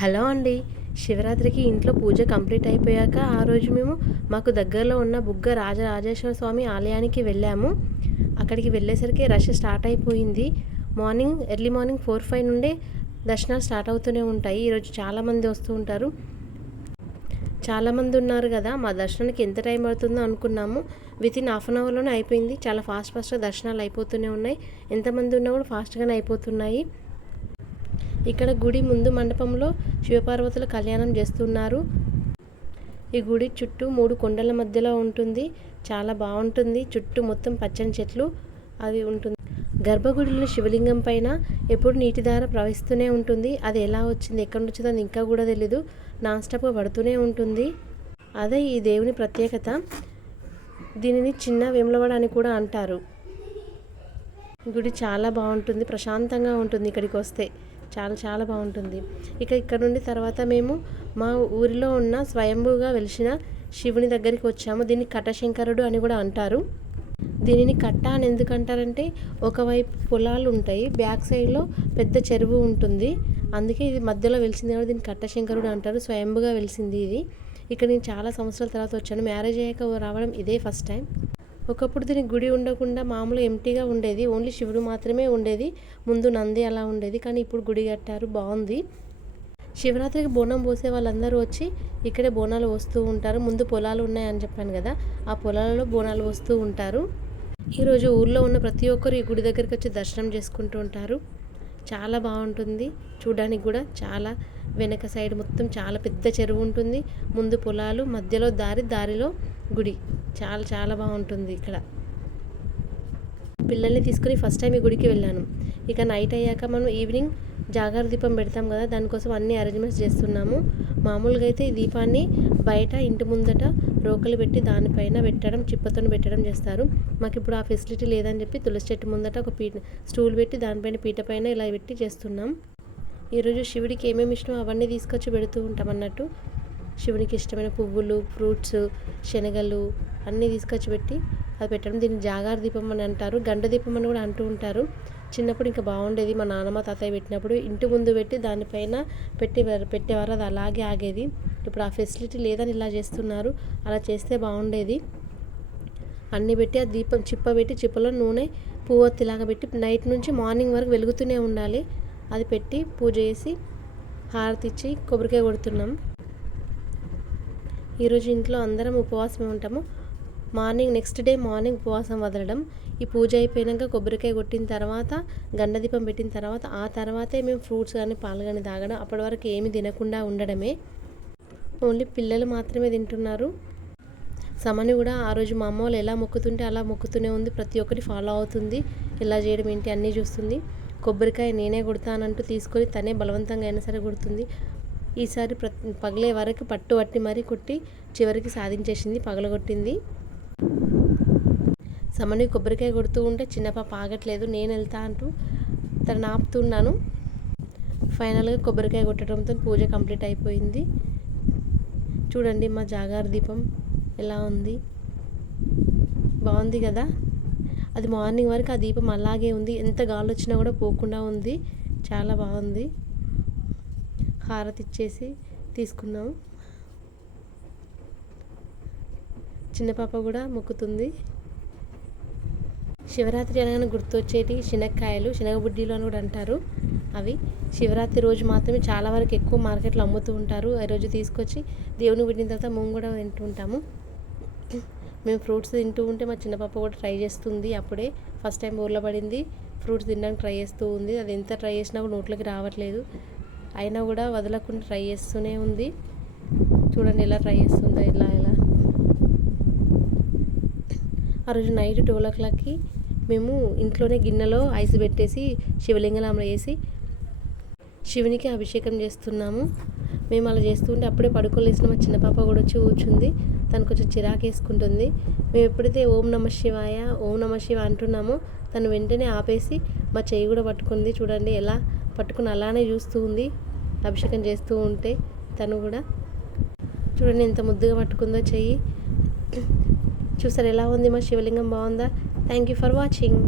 Hello అండి. శివరాత్రికి ఇంట్లో పూజ కంప్లీట్ అయిపోయాక ఆ రోజు మేము మాకు దగ్గరలో ఉన్న బుగ్గ రాజరాజేశ్వర స్వామి ఆలయానికి వెళ్ళాము. అక్కడికి వెళ్ళేసరికి రష్ స్టార్ట్ అయిపోయింది. Morning early morning four five నుండే దర్శనాలు స్టార్ట్ అవుతూనే ఉంటాయి. ఈరోజు చాలామంది వస్తూ ఉంటారు. చాలామంది ఉన్నారు కదా మా దర్శనానికి ఎంత టైం పడుతుందో అనుకున్నాము. విత్ ఇన్ హాఫ్ అన్ అవర్లోనే అయిపోయింది. చాలా ఫాస్ట్ ఫాస్ట్గా దర్శనాలు అయిపోతూనే ఉన్నాయి. ఎంతమంది ఉన్నా కూడా ఫాస్ట్గానే అయిపోతున్నాయి. ఇక్కడ గుడి ముందు మండపంలో శివపార్వతుల కళ్యాణం చేస్తున్నారు. ఈ గుడి చుట్టూ మూడు కొండల మధ్యలో ఉంటుంది. చాలా బాగుంటుంది. చుట్టూ మొత్తం పచ్చని చెట్లు అవి ఉంటుంది. గర్భగుడిలో శివలింగం పైన ఎప్పుడు నీటి ధార ప్రవహిస్తూనే ఉంటుంది. అది ఎలా వచ్చింది ఎక్కడి నుంచి వచ్చిందో అది ఇంకా కూడా తెలీదు. నాన్ స్టాప్గా పడుతూనే ఉంటుంది. అదే ఈ దేవుని ప్రత్యేకత. దీనిని చిన్న వేములవాడ అని కూడా అంటారు. గుడి చాలా బాగుంటుంది. ప్రశాంతంగా ఉంటుంది ఇక్కడికి వస్తే. చాలా చాలా బాగుంటుంది. ఇక ఇక్కడ నుండి తర్వాత మేము మా ఊరిలో ఉన్న స్వయంభూగా వెలిసిన శివుని దగ్గరికి వచ్చాము. దీన్ని కటశంకరుడు అని కూడా అంటారు. దీనిని కట్ట అని ఎందుకంటారంటే ఒకవైపు పొలాలు ఉంటాయి బ్యాక్ సైడ్లో పెద్ద చెరువు ఉంటుంది. అందుకే ఇది మధ్యలో వెలిసింది కాబట్టి దీన్ని కట్టశంకరుడు అంటారు. స్వయంభుగా వెలిసింది ఇది. ఇక్కడ నేను చాలా సంవత్సరాల తర్వాత వచ్చాను. మ్యారేజ్ అయ్యాక రావడం ఇదే ఫస్ట్ టైం. ఒకప్పుడు దీనికి గుడి ఉండకుండా మామూలు ఎంటీగా ఉండేది. ఓన్లీ శివుడు మాత్రమే ఉండేది. ముందు నంది అలా ఉండేది. కానీ ఇప్పుడు గుడి కట్టారు. బాగుంది. శివరాత్రికి బోనం పోసే వాళ్ళందరూ వచ్చి ఇక్కడే బోనాలు వస్తూ ఉంటారు. ముందు పొలాలు ఉన్నాయని చెప్పాను కదా ఆ పొలాలలో బోనాలు వస్తూ ఉంటారు. ఈరోజు ఊర్లో ఉన్న ప్రతి ఒక్కరు ఈ గుడి దగ్గరికి వచ్చి దర్శనం చేసుకుంటూ ఉంటారు. చాలా బాగుంటుంది. చూడడానికి కూడా చాలా వెనక సైడ్ మొత్తం చాలా పెద్ద చెరువు ఉంటుంది. ముందు పొలాలు మధ్యలో దారి దారిలో గుడి. చాలా చాలా బాగుంటుంది ఇక్కడ. పిల్లల్ని తీసుకుని ఫస్ట్ టైం ఈ గుడికి వెళ్ళాను. ఇక నైట్ అయ్యాక మనం ఈవినింగ్ జాగర దీపం పెడతాం కదా దానికోసం అన్ని అరేంజ్మెంట్స్ చేస్తున్నాము. మామూలుగా అయితే ఈ దీపాన్ని బయట ఇంటి ముందట రోకలు పెట్టి దానిపైన పెట్టడం చిప్పతో పెట్టడం చేస్తారు. మాకు ఇప్పుడు ఆ ఫెసిలిటీ లేదని చెప్పి తులసి చెట్టు ముందట ఒక పీట స్టూల్ పెట్టి దానిపైన పీట పైన ఇలా పెట్టి చేస్తున్నాం. ఈరోజు శివుడికి ఏమేమి ఇష్టమో అవన్నీ తీసుకొచ్చి పెడుతూ ఉంటాం అన్నట్టు. శివునికి ఇష్టమైన పువ్వులు ఫ్రూట్స్ శనగలు అన్నీ తీసుకొచ్చి పెట్టి అది పెట్టడం. దీన్ని జాగార దీపం అని అంటారు. గండ దీపం అని కూడా అంటూ ఉంటారు. చిన్నప్పుడు ఇంకా బాగుండేది. మా నాన్నమ్మ తాతయ్య పెట్టినప్పుడు ఇంటి ముందు పెట్టి దానిపైన పెట్టి పెట్టేవారు అది అలాగే ఆగేది. ఇప్పుడు ఆ ఫెసిలిటీ లేదని ఇలా చేస్తున్నారు. అలా చేస్తే బాగుండేది. అన్ని పెట్టి ఆ దీపం చిప్ప పెట్టి చిప్పలో నూనె పువ్వొత్తిలాగా పెట్టి నైట్ నుంచి మార్నింగ్ వరకు వెలుగుతూనే ఉండాలి. అది పెట్టి పూజ చేసి హారతి ఇచ్చి కొబ్బరికాయ కొడుతున్నాం. ఈరోజు ఇంట్లో అందరం ఉపవాసమే ఉంటాము. మార్నింగ్ నెక్స్ట్ డే మార్నింగ్ ఉపవాసం వదలడం. ఈ పూజ అయిపోయాక కొబ్బరికాయ కొట్టిన తర్వాత గండదీపం పెట్టిన తర్వాత ఆ తర్వాతే మేము ఫ్రూట్స్ కానీ పాలు కానీ తాగడం. అప్పటి వరకు ఏమి తినకుండా ఉండడమే. ఓన్లీ పిల్లలు మాత్రమే తింటున్నారు. సమని కూడా ఆ రోజు మా అమ్మ వాళ్ళు ఎలా మొక్కుతుంటే అలా మొక్కుతూనే ఉంది. ప్రతి ఒక్కటి ఫాలో అవుతుంది. ఎలా చేయడం ఏంటి అన్నీ చూస్తుంది. కొబ్బరికాయ నేనే కొడతానంటూ తీసుకొని తనే బలవంతంగా అయినా సరే కొడుతుంది. ఈసారి ప్ర పగలే వరకు పట్టు పట్టి మరీ కొట్టి చివరికి సాధించేసింది పగలగొట్టింది. సమని కొబ్బరికాయ కొడుతూ ఉంటే చిన్న పాప ఆగట్లేదు నేను వెళ్తా అంటూ తను ఆపుతున్నాను. ఫైనల్గా కొబ్బరికాయ కొట్టడంతో పూజ కంప్లీట్ అయిపోయింది. చూడండి మా జాగార దీపం ఎలా ఉంది. బాగుంది కదా? అది మార్నింగ్ వరకు ఆ దీపం అలాగే ఉంది ఎంత గాలి వచ్చినా కూడా పోకుండా ఉంది. చాలా బాగుంది. హారతి ఇచ్చేసి తీసుకున్నాం. చిన్న పాప కూడా మొక్కుతుంది. శివరాత్రి అనగానే గుర్తొచ్చేటి శనక్కాయలు శనగబుడ్డీలు అని కూడా అంటారు అవి. శివరాత్రి రోజు మాత్రమే చాలా వరకు ఎక్కువ మార్కెట్లో అమ్ముతూ ఉంటారు. ఆ రోజు తీసుకొచ్చి దేవుని పుట్టిన తర్వాత మేము కూడా తింటూ ఉంటాము. మేము ఫ్రూట్స్ తింటూ ఉంటే మా చిన్న పాప కూడా ట్రై చేస్తుంది అప్పుడే. ఫస్ట్ టైం ఊర్లో పడింది. ఫ్రూట్స్ తినడానికి ట్రై చేస్తూ ఉంది. అది ఎంత ట్రై చేసినా కూడా నోట్లోకి రావట్లేదు. అయినా కూడా వదలకుండా ట్రై చేస్తూనే ఉంది. చూడండి ఎలా ట్రై చేస్తుందో ఇలా ఎలా. ఆ రోజు నైట్ ట్వెల్వ్ ఓ క్లాక్కి మేము ఇంట్లోనే గిన్నెలో ఐస్ పెట్టేసి శివలింగంలో వేసి శివునికి అభిషేకం చేస్తున్నాము. మేము అలా చేస్తుంటే అప్పుడే పడుకోలేసిన మా చిన్న పాప కూడా వచ్చి కూర్చుంది. తను కొంచెం చిరాకు వేసుకుంటుంది. మేము ఎప్పుడైతే ఓం నమ శివాయ ఓం నమ శివ అంటున్నామో తను వెంటనే ఆపేసి మా చెయ్యి కూడా పట్టుకుంది. చూడండి ఎలా పట్టుకుని అలానే చూస్తూ ఉంది అభిషేకం చేస్తూ ఉంటే తను కూడా. చూడండి ఎంత ముద్దుగా పట్టుకుందో చెయ్యి. చూసారు ఎలా ఉంది మా శివలింగం? బాగుందా? Thank you for watching